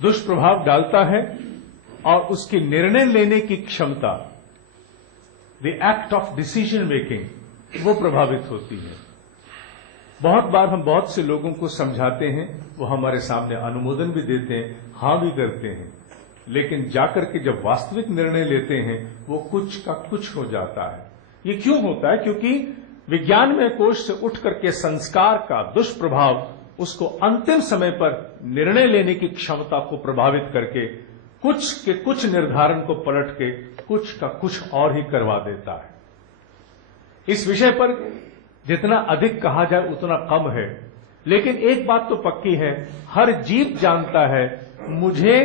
दुष्प्रभाव डालता है और उसकी निर्णय लेने की क्षमता, the act of decision making, वो प्रभावित होती है। बहुत बार हम बहुत से लोगों को समझाते हैं, वो हमारे सामने अनुमोदन भी देते हैं, हां भी करते हैं, लेकिन जाकर के जब वास्तविक निर्णय लेते हैं वो कुछ का कुछ हो जाता है। ये क्यों होता है? क्योंकि विज्ञान में कोश से उठ करके संस्कार का दुष्प्रभाव उसको अंतिम समय पर निर्णय लेने की क्षमता को प्रभावित करके कुछ के कुछ निर्धारण को पलट के कुछ का कुछ और ही करवा देता है। इस विषय पर जितना अधिक कहा जाए उतना कम है, लेकिन एक बात तो पक्की है, हर जीव जानता है मुझे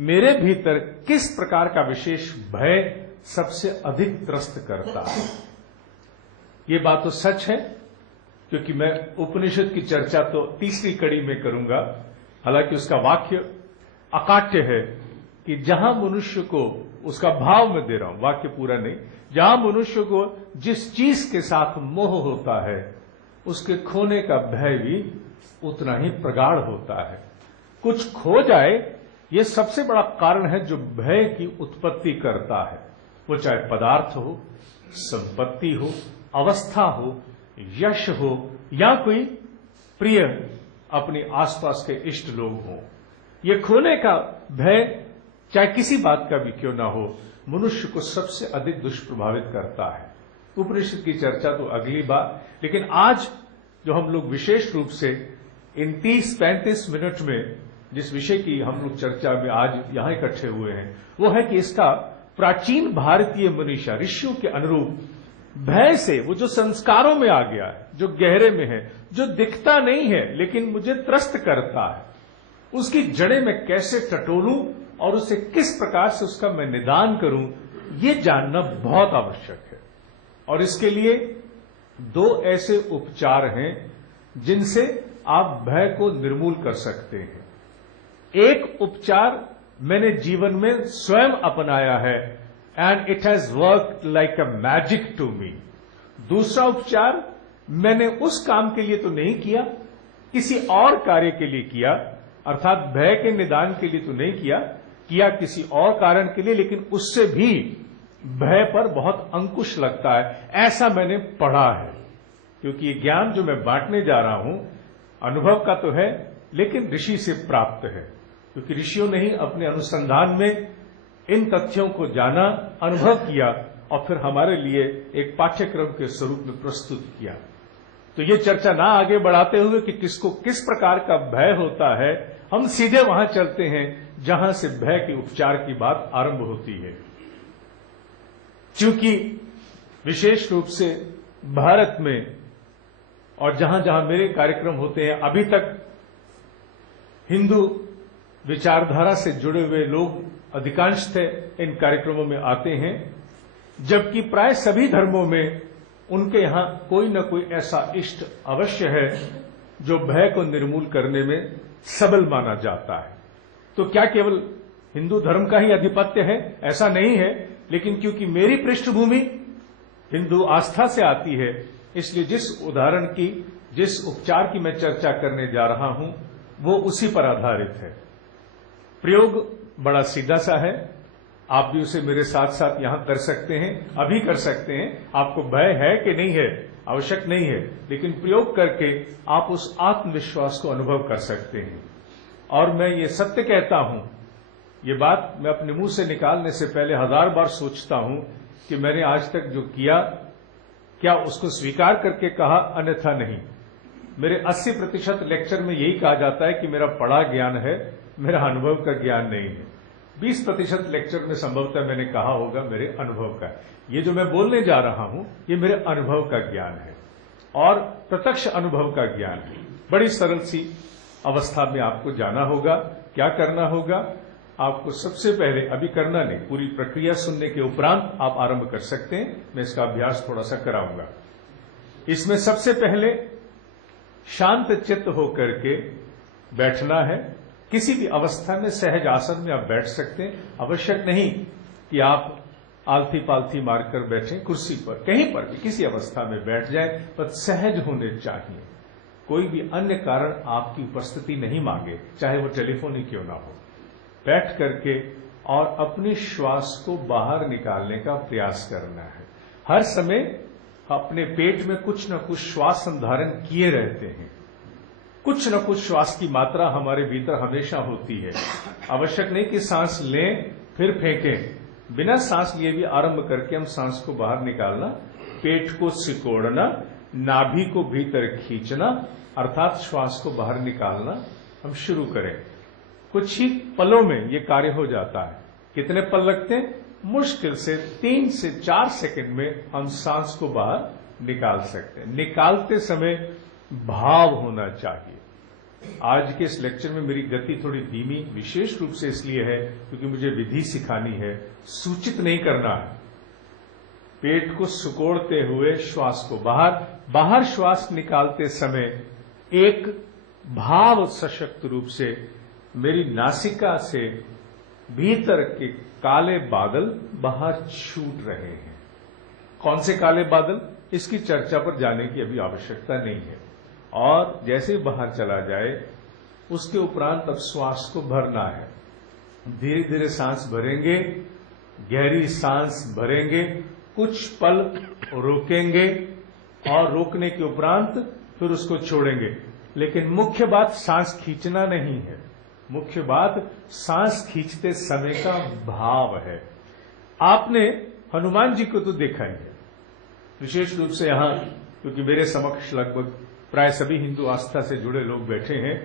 मेरे भीतर किस प्रकार का विशेष भय सबसे अधिक त्रस्त करता है। ये बात तो सच है, क्योंकि मैं उपनिषद की चर्चा तो तीसरी कड़ी में करूंगा, हालांकि उसका वाक्य अकाट्य है कि जहां मनुष्य को, उसका भाव में दे रहा हूं, वाक्य पूरा नहीं, जहां मनुष्य को जिस चीज के साथ मोह होता है उसके खोने का भय भी उतना ही प्रगाढ़ होता है। कुछ खो जाए, यह सबसे बड़ा कारण है जो भय की उत्पत्ति करता है। वो चाहे पदार्थ हो, संपत्ति हो, अवस्था हो, यश हो, या कोई प्रिय अपने आसपास के इष्ट लोग हों। ये खोने का भय चाहे किसी बात का भी क्यों ना हो, मनुष्य को सबसे अधिक दुष्प्रभावित करता है। उपनिषद की चर्चा तो अगली बार, लेकिन आज जो हम लोग विशेष रूप से इन 30-35 मिनट में जिस विषय की हम लोग चर्चा में आज यहां इकट्ठे हुए हैं, वो है कि इसका प्राचीन भारतीय मनीषा ऋषियों के अनुरूप भय से, वो जो संस्कारों में आ गया है, जो गहरे में है, जो दिखता नहीं है लेकिन मुझे त्रस्त करता है, उसकी जड़ें मैं कैसे टटोलूं और उसे किस प्रकार से उसका मैं निदान करूं, ये जानना बहुत आवश्यक है। और इसके लिए दो ऐसे उपचार हैं जिनसे आप भय को निर्मूल कर सकते हैं। एक उपचार मैंने जीवन में स्वयं अपनाया है, and it has worked like a magic to me. दूसरा उपचार मैंने उस काम के लिए तो नहीं किया, किसी और कार्य के लिए किया, अर्थात भय के निदान के लिए तो नहीं किया किसी और कारण के लिए, लेकिन उससे भी भय पर बहुत अंकुश लगता है, ऐसा मैंने पढ़ा है। क्योंकि ये ज्ञान जो मैं बांटने जा रहा हूं अनुभव का तो है, लेकिन ऋषि से प्राप्त है, क्योंकि ऋषियों ने ही अपने अनुसंधान में इन तथ्यों को जाना, अनुभव किया और फिर हमारे लिए एक पाठ्यक्रम के स्वरूप में प्रस्तुत किया। तो ये चर्चा ना आगे बढ़ाते हुए कि किसको किस प्रकार का भय होता है, हम सीधे वहां चलते हैं जहां से भय के उपचार की बात आरंभ होती है। क्योंकि विशेष रूप से भारत में और जहां जहां मेरे कार्यक्रम होते हैं, अभी तक हिंदू विचारधारा से जुड़े हुए लोग अधिकांशतः इन कार्यक्रमों में आते हैं, जबकि प्राय सभी धर्मों में उनके यहां कोई न कोई ऐसा इष्ट अवश्य है जो भय को निर्मूल करने में सबल माना जाता है। तो क्या केवल हिंदू धर्म का ही आधिपत्य है? ऐसा नहीं है, लेकिन क्योंकि मेरी पृष्ठभूमि हिंदू आस्था से आती है, इसलिए जिस उदाहरण की, जिस उपचार की मैं चर्चा करने जा रहा हूं वो उसी पर आधारित है। प्रयोग बड़ा सीधा सा है, आप भी उसे मेरे साथ साथ यहां कर सकते हैं, अभी कर सकते हैं। आपको भय है कि नहीं है, आवश्यक नहीं है, लेकिन प्रयोग करके आप उस आत्मविश्वास को अनुभव कर सकते हैं। और मैं ये सत्य कहता हूं, ये बात मैं अपने मुंह से निकालने से पहले 1000 बार सोचता हूं कि मैंने आज तक जो किया, क्या उसको स्वीकार करके कहा, अन्यथा नहीं। मेरे 80% लेक्चर में यही कहा जाता है कि मेरा पढ़ा ज्ञान है, मेरा अनुभव का ज्ञान नहीं है। 20% लेक्चर में संभवतः मैंने कहा होगा मेरे अनुभव का। ये जो मैं बोलने जा रहा हूं ये मेरे अनुभव का ज्ञान है और प्रत्यक्ष अनुभव का ज्ञान है। बड़ी सरल सी अवस्था में आपको जाना होगा। क्या करना होगा? आपको सबसे पहले, अभी करना नहीं, पूरी प्रक्रिया सुनने के उपरांत आप आरंभ कर सकते हैं, मैं इसका अभ्यास थोड़ा सा कराऊंगा। इसमें सबसे पहले शांत चित्त होकर के बैठना है। किसी भी अवस्था में सहज आसन में आप बैठ सकते हैं, आवश्यक नहीं कि आप आलती पालती मारकर बैठें कुर्सी पर, कहीं पर भी किसी अवस्था में बैठ जाएं, पर सहज होने चाहिए। कोई भी अन्य कारण आपकी उपस्थिति नहीं मांगे, चाहे वो टेलीफोन ही क्यों ना हो। बैठ करके और अपने श्वास को बाहर निकालने का प्रयास करना है। हर समय अपने पेट में कुछ न कुछ श्वास संधारण किए रहते हैं। कुछ न कुछ श्वास की मात्रा हमारे भीतर हमेशा होती है। आवश्यक नहीं कि सांस लें फिर फेंकें। बिना सांस लिए भी आरंभ करके हम सांस को बाहर निकालना, पेट को सिकोड़ना, नाभि को भीतर खींचना अर्थात श्वास को बाहर निकालना हम शुरू करें। कुछ ही पलों में ये कार्य हो जाता है। कितने पल लगते हैं? मुश्किल से 3 से 4 सेकंड में हम सांस को बाहर निकाल सकते हैं। निकालते समय भाव होना चाहिए। आज के इस लेक्चर में मेरी गति थोड़ी धीमी विशेष रूप से इसलिए है क्योंकि मुझे विधि सिखानी है, सूचित नहीं करना है। पेट को सुकोड़ते हुए श्वास को बाहर श्वास निकालते समय एक भाव सशक्त रूप से मेरी नासिका से भीतर के काले बादल बाहर छूट रहे हैं। कौन से काले बादल? इसकी चर्चा पर जाने की अभी आवश्यकता नहीं है। और जैसे ही बाहर चला जाए उसके उपरांत अब श्वास को भरना है। धीरे धीरे सांस भरेंगे, गहरी सांस भरेंगे, कुछ पल रोकेंगे और रोकने के उपरांत फिर उसको छोड़ेंगे। लेकिन मुख्य बात सांस खींचना नहीं है, मुख्य बात सांस खींचते समय का भाव है। आपने हनुमान जी को तो देखा ही है, विशेष रूप से यहां क्योंकि मेरे समक्ष लगभग प्राय सभी हिंदू आस्था से जुड़े लोग बैठे हैं,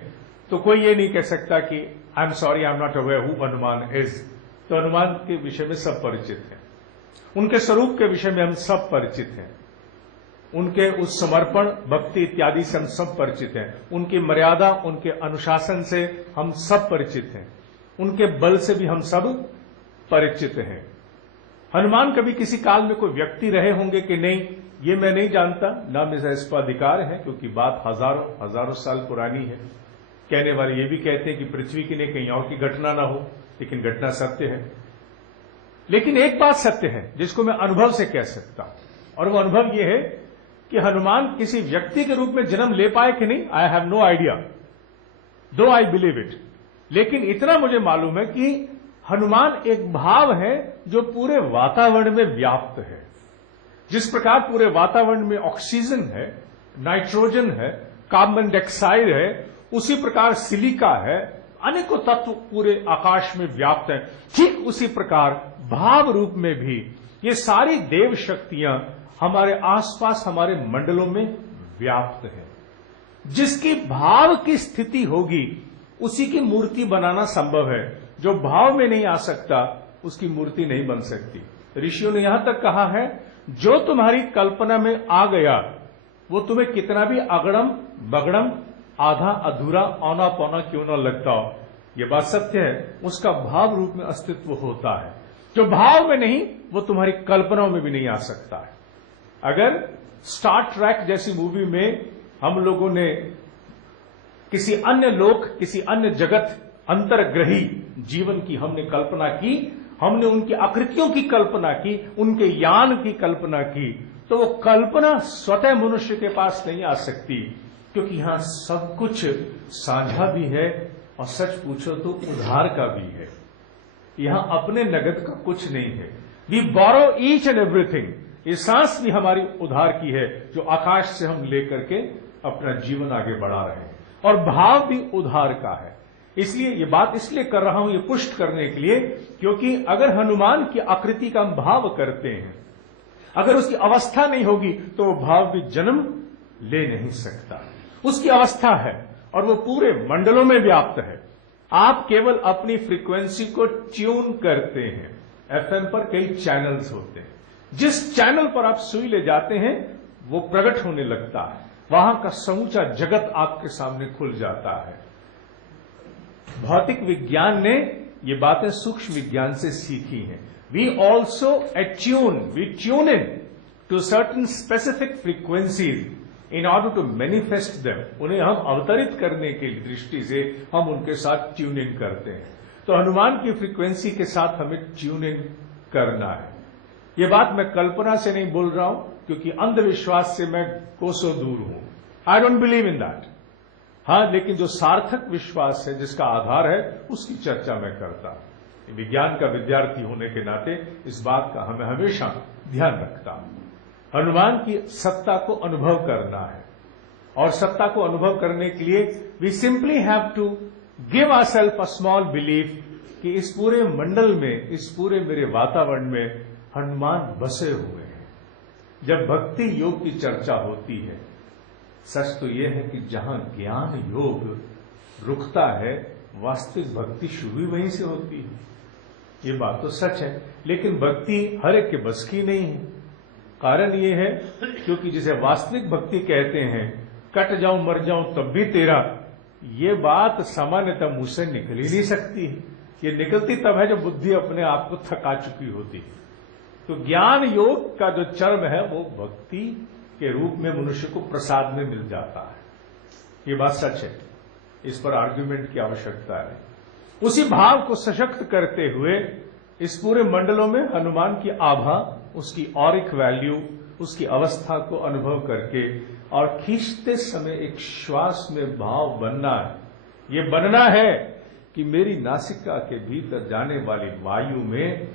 तो कोई ये नहीं कह सकता कि I am sorry I am not aware who Hanuman is. तो हनुमान के विषय में सब परिचित हैं, उनके स्वरूप के विषय में हम सब परिचित हैं, उनके उस समर्पण भक्ति इत्यादि से हम सब परिचित हैं, उनकी मर्यादा उनके अनुशासन से हम सब परिचित हैं, उनके बल से भी हम सब परिचित हैं। हनुमान कभी किसी काल में कोई व्यक्ति रहे होंगे कि नहीं, ये मैं नहीं जानता, ना मेरा इस पर अधिकार है क्योंकि बात हजारों साल पुरानी है। कहने वाले ये भी कहते हैं कि पृथ्वी की नहीं कहीं और की घटना ना हो, लेकिन घटना सत्य है। लेकिन एक बात सत्य है जिसको मैं अनुभव से कह सकता हूं, और वो अनुभव ये है कि हनुमान किसी व्यक्ति के रूप में जन्म ले पाए कि नहीं, आई हैव नो आइडिया, दो आई बिलीव इट। लेकिन इतना मुझे मालूम है कि हनुमान एक भाव है जो पूरे वातावरण में व्याप्त है। जिस प्रकार पूरे वातावरण में ऑक्सीजन है, नाइट्रोजन है, कार्बन डाइऑक्साइड है, उसी प्रकार सिलिका है, अनेकों तत्व पूरे आकाश में व्याप्त हैं। ठीक उसी प्रकार भाव रूप में भी ये सारी देव शक्तियां हमारे आसपास हमारे मंडलों में व्याप्त है। जिसकी भाव की स्थिति होगी उसी की मूर्ति बनाना संभव है। जो भाव में नहीं आ सकता उसकी मूर्ति नहीं बन सकती। ऋषियों ने यहां तक कहा है, जो तुम्हारी कल्पना में आ गया वो तुम्हें कितना भी अगड़म बगड़म आधा अधूरा औना पौना क्यों न लगता हो, यह बात सत्य है, उसका भाव रूप में अस्तित्व होता है। जो भाव में नहीं वो तुम्हारी कल्पनाओं में भी नहीं आ सकता है। अगर स्टार ट्रैक जैसी मूवी में हम लोगों ने किसी अन्य लोक, किसी अन्य जगत, अंतर्ग्रही जीवन की हमने कल्पना की, हमने उनकी आकृतियों की कल्पना की, उनके यान की कल्पना की, तो वो कल्पना स्वतः मनुष्य के पास नहीं आ सकती, क्योंकि यहां सब कुछ साझा भी है और सच पूछो तो उधार का भी है। यहां अपने नगद का कुछ नहीं है। We borrow each and everything. ये सांस भी हमारी उधार की है जो आकाश से हम लेकर के अपना जीवन आगे बढ़ा रहे हैं, और भाव भी उधार का है। इसलिए ये बात इसलिए कर रहा हूं, ये पुष्ट करने के लिए, क्योंकि अगर हनुमान की आकृति का हम भाव करते हैं, अगर उसकी अवस्था नहीं होगी तो वो भाव भी जन्म ले नहीं सकता। उसकी अवस्था है और वो पूरे मंडलों में व्याप्त है। आप केवल अपनी फ्रीक्वेंसी को ट्यून करते हैं। एफएम पर कई चैनल्स होते हैं, जिस चैनल पर आप सुई ले जाते हैं वो प्रकट होने लगता है, वहां का समूचा जगत आपके सामने खुल जाता है। भौतिक विज्ञान ने ये बातें सूक्ष्म विज्ञान से सीखी हैं। We also attune, we tune in to certain specific frequencies in order to manifest them. उन्हें हम अवतरित करने की दृष्टि से हम उनके साथ ट्यून इन करते हैं। तो हनुमान की फ्रीक्वेंसी के साथ हमें ट्यून इन करना है। ये बात मैं कल्पना से नहीं बोल रहा हूं, क्योंकि अंधविश्वास से मैं कोसों दूर हूं। I don't believe in that. हाँ, लेकिन जो सार्थक विश्वास है, जिसका आधार है, उसकी चर्चा मैं करता हूं। विज्ञान का विद्यार्थी होने के नाते इस बात का हमें हमेशा ध्यान रखता हूं। हनुमान की सत्ता को अनुभव करना है, और सत्ता को अनुभव करने के लिए we simply have to give ourselves a small belief कि इस पूरे मंडल में, इस पूरे मेरे वातावरण में हनुमान बसे हुए हैं। जब भक्ति योग की चर्चा होती है, सच तो यह है कि जहां ज्ञान योग रुकता है, वास्तविक भक्ति शुरू ही वहीं से होती है। ये बात तो सच है, लेकिन भक्ति हर एक के बस की नहीं है। कारण ये है क्योंकि जिसे वास्तविक भक्ति कहते हैं, कट जाऊं मर जाऊं तब भी तेरा, ये बात सामान्यतः मुंह से निकल ही नहीं सकती है। ये निकलती तब है जब बुद्धि अपने आप को थका चुकी होती है। तो ज्ञान योग का जो चरम है वो भक्ति के रूप में मनुष्य को प्रसाद में मिल जाता है। ये बात सच है, इस पर आर्ग्यूमेंट की आवश्यकता है। उसी भाव को सशक्त करते हुए इस पूरे मंडलों में हनुमान की आभा, उसकी ऑरिक वैल्यू, उसकी अवस्था को अनुभव करके और खींचते समय एक श्वास में भाव बनना है। ये बनना है कि मेरी नासिका के भीतर जाने वाली वायु में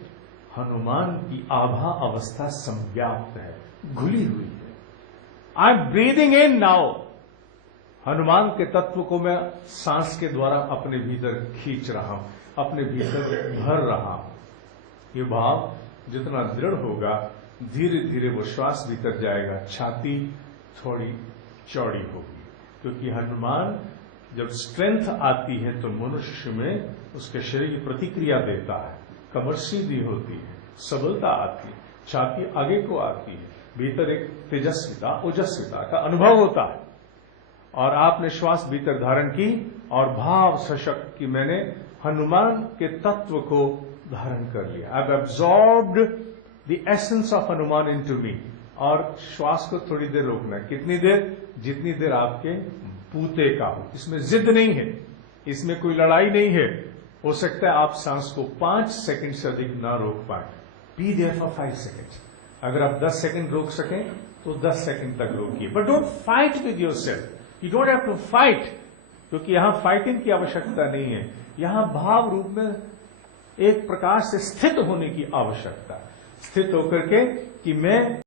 हनुमान की आभा अवस्था संव्याप्त है, घुली हुई है। I am breathing in now. Hanuman के तत्व को मैं सांस के द्वारा अपने भीतर खींच रहा हूं, अपने भीतर भर रहा हूं। ये भाव जितना दृढ़ होगा, धीरे धीरे वो श्वास भीतर जाएगा, छाती थोड़ी चौड़ी होगी। क्योंकि हनुमान जब स्ट्रेंथ आती है तो मनुष्य में उसके शरीर की प्रतिक्रिया देता है, कमर सीधी होती है, सबलता आती है, छाती आगे को आती है, भीतर एक तेजस्विता, ओजस्विता का अनुभव होता है। और आपने श्वास भीतर धारण की और भाव सशक्त कि मैंने हनुमान के तत्व को धारण कर लिया। I have absorbed the essence of Hanuman into me. और श्वास को थोड़ी देर रोकना। कितनी देर? जितनी देर आपके पूते का हो। इसमें जिद नहीं है, इसमें कोई लड़ाई नहीं है। हो सकता है आप सांस को 5 सेकंड से अधिक ना रोक पाए। Be there for 5 second. अगर आप 10 सेकंड रोक सकें तो 10 सेकंड तक रोकिए, but don't fight with yourself. You don't have to fight, क्योंकि यहां फाइटिंग की आवश्यकता नहीं है। यहां भाव रूप में एक प्रकार से स्थित होने की आवश्यकता है। स्थित होकर के कि मैं